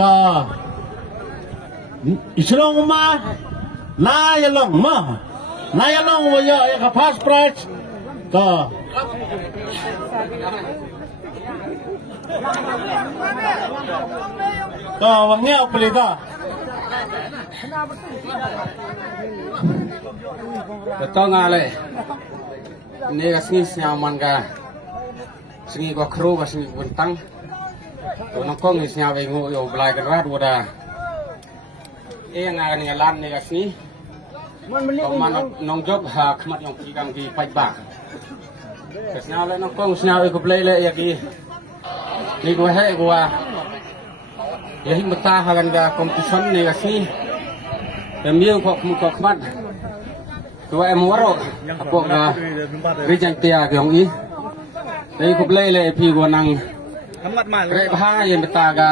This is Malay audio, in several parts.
ก็อิสลามมานายัลลงมานายัลลงวะยะกับพาสปอร์ตก็วันนี้เอาไปเลยก็betul nggak le? Ini kasih nyaman kah? Sini gua kru kasih bentang. Tuh nongkrong ni nyawa ingu yo belai kerat udah. Yang akan ngalan ni kasih. Mana nongjok hak mat yang kigang di pajak. Kasih le nongkrong nyawa ikut belai le ya ki. Ni gua hai gua. Ya him betah akan ga kompetisi ni kasih. Pemiu kok mat. Tua em waro apa ga rijang tia gyong i dei ku blei le pi go nang re bha yen beta ga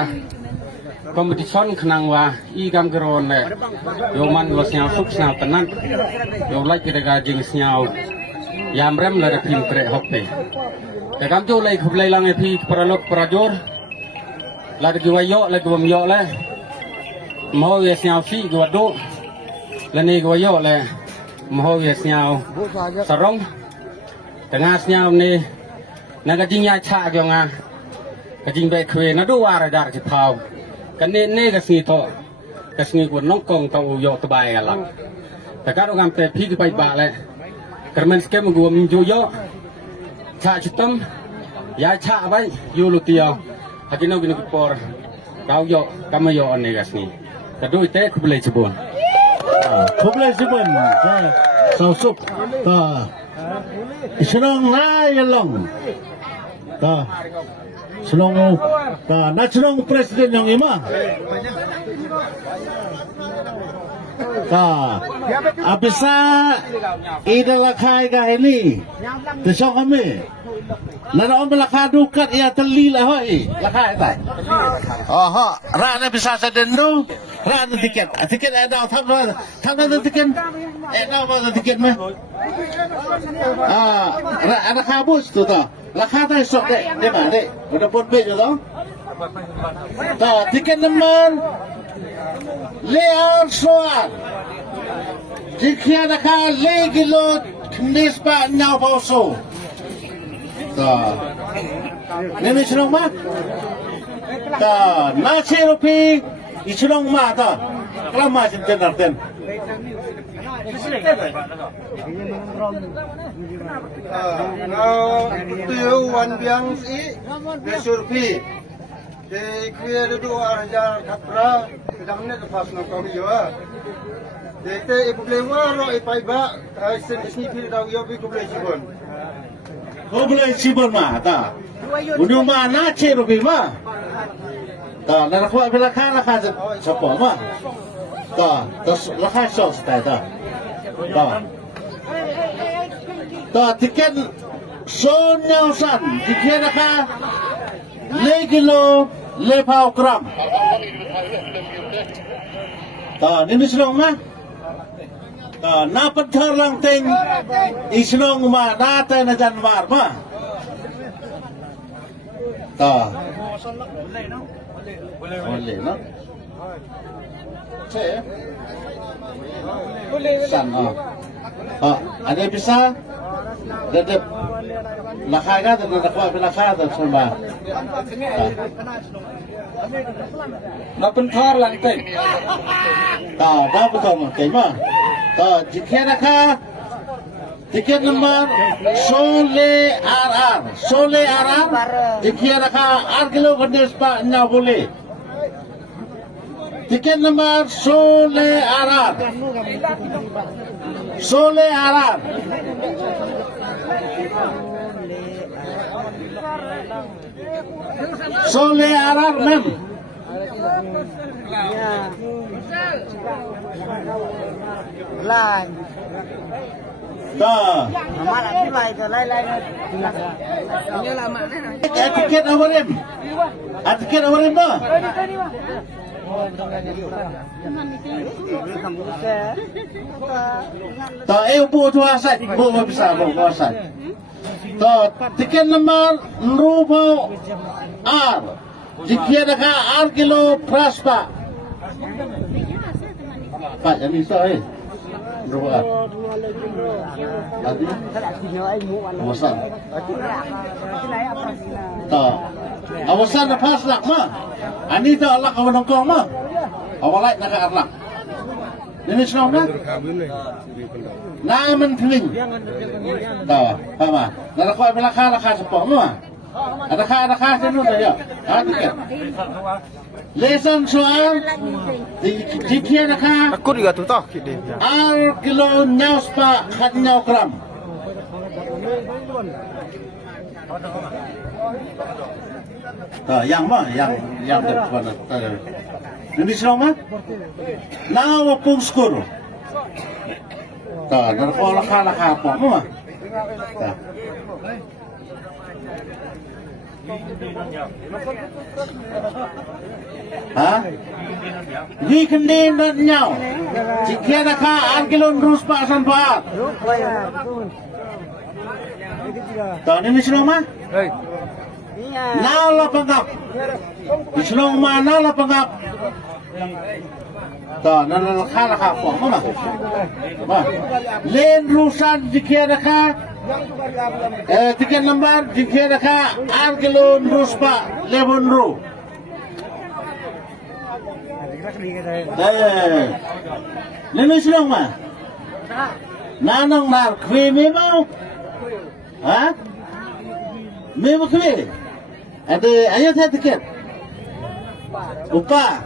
competition khnang wa i gam gron le yo man go snyao suk snyao tanan yo lai ki ga jing snyao yam rem le pin tre hoppe te gam jo le ku blei lang e pi pralok prajor la de wa yo le go myo le mo ye snyao si go do le ni go yo le mau ya siau sarong tengah siau ni nak kajing ya cak jonga kajing baik kue nado war dar cipau kan ni kasih to kasih kuat nongkong tau yo tebai alam tapi orang te pi kepai balik kermen skem gua minju yo cak citam ya cak baik yo lutiau hakino gini kupor kau yo kama yo ane kasih kedua itu aku boleh cebon population sausuk Islam Nayalong Selong national president yang ima abisa idalakai ga ini tesong kami nana om lakadu kat ya telila hoi lakai tai aha rana bisa sedendu rana tiket ada thamna tiket ada apa tiket mah ada kabus tu ta lakha tai sok dek de ba dek udah pun be tu ta tiket nomor Leon Soan tiket ada legilo knisba now also Nini Chilong Ma Na Cheropi Ichilong Ma Kelama Cinten Arten Tuyo wan biang si Desurpi De kuya du arjar khatra Damne de pas no kau yo De te ibulewa ro ipaiba Sen isni pil daw yo bi kuble sibon Kau boleh cibon mah, tak? Undang mana ceropi mah? Tak, nak kuat bila kan nak siapa mah? Tak, terus lekah sok setai tak? Tak, tiket sonyasan, tiket nak legilo lepau gram. Tak, ini selong mah? Na pentar lang ting islong ma nata na janwar ma ta boleh no san ada bisa dedep nakaya dan nakwa nakaya dan semua na pentar lang ting ta ba betul mah jika nak tiket nomor Sole RR jika nak argilo gandes pak nya boleh tiket nomor Sole RR mem Lai dah Mama nak mulai ke lai Ini lama tiket awarim dah Ta upo tu asat, buat besar, buat asat. Ta tiket nombor rupo R. Jika ada R kilo praspa. Pak, yang ni sah rupo R. Lagi? Awasan. Ta awasan na pas lak mah. Ani tu Allah kawan nongkong mah. Awalai nak arlak. Ini semua na? Naman keling. Tahu, apa? Nak kau ambil laka sepok mah. Ada kah jenuh dah ya. Tiket. Lesson soal. Jika ada kah? Aku juga tu tahu kita. Al kilo nyaus pak kat nyau gram. Yang mah, yang depan. Ini semua mah? Nawa pun skor. Nak kau laka apa mah? Ha? Di kendin dan nyau. Jika ada kah angkilon rus pak san pak. Tahun ini semua mah? Nala pengap. Di selong mana nala pengap. Tahun nala kala apa mah? Mah. Len rusan jika ada kah? Tiket nombor jika ada kah angkilon rus pak lebon ru. Ini selong mah? Nanong nar kwe memang. Ha? Memang kwe? Ada ayat saya tiket. Upa.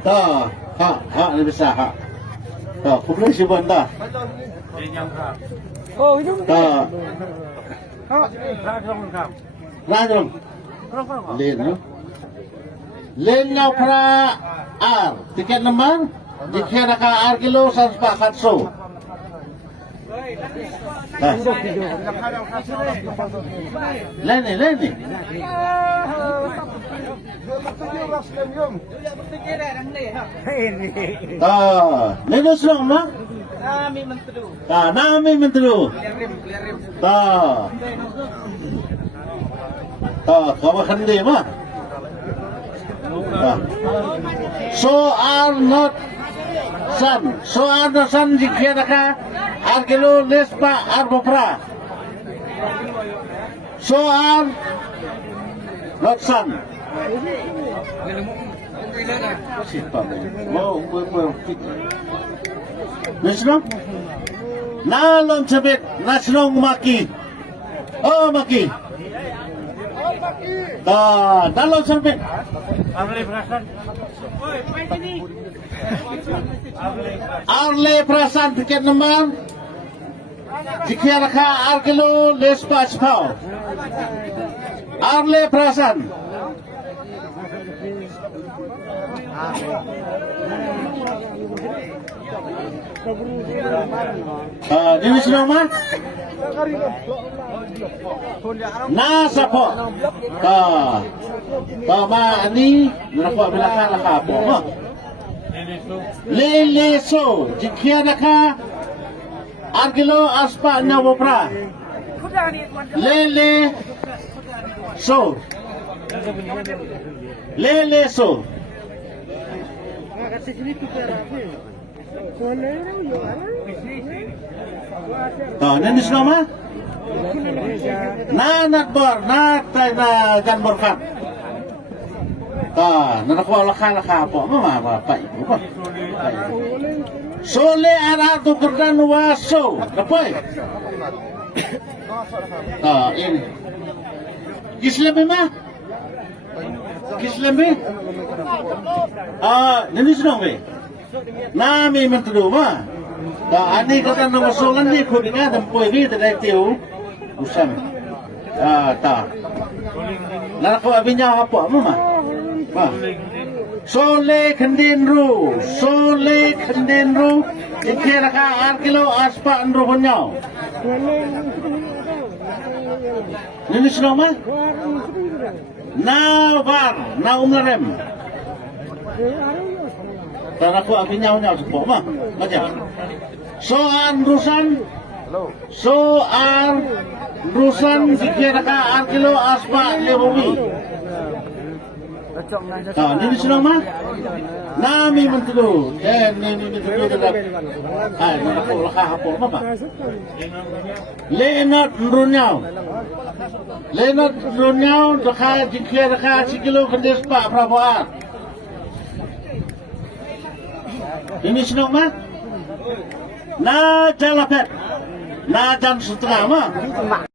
Toh, ha ni besar ha. Toh, kupli si benda. Oh, itu. Toh. Rajong. Len no. Len nyau pra R. Tiket nombor jika nak R kilo 100. Leni. Leni selong mah? Nami menteri. Kau makan dia mah? So are not son jika nak R kilo lespa R bopra. So are not son. Siapa ni? Mau fit. Nasional? Nalon sabit nasional maki. Oh maki. Nalon sabit. Arle perasan tiket nombor. Jika raka R kilo lespa sepau. Arle perasan. Ini semua mah? Nasa po. Ma ani nako belakang laka po mo. Lele so jika naka arkilo aspa na bopra. Lele so. Ini semua mah? Nakbor, try na ganbor kan. Nanakuha laka po. Mamapay mo pa. Sole arato kerdan waso. Kapoy. Ini. Kislami mah? Kislami? Ini senang be. Nami menteri mah. Ani kata nama soalan ni kau dengar dan poin ni terkait tu usam. Nak kau abinya apa mama? Sole kendin ru. Jika nak R kilo aspa andro punya. Ini semua mah? Na umlarem. Dan aku akan nyaw sepuluh mah. Macam. Soal rusan dikira kilo aspa lebomi. Ini sudah mah. Nami mentulu. Ini mentulu dalam. Ini aku lakah apa mah. Leonard Runyau dikira kilo kendes pak Prabowo. Ini sudah mah. Na jalapet. Na jan setengah mah.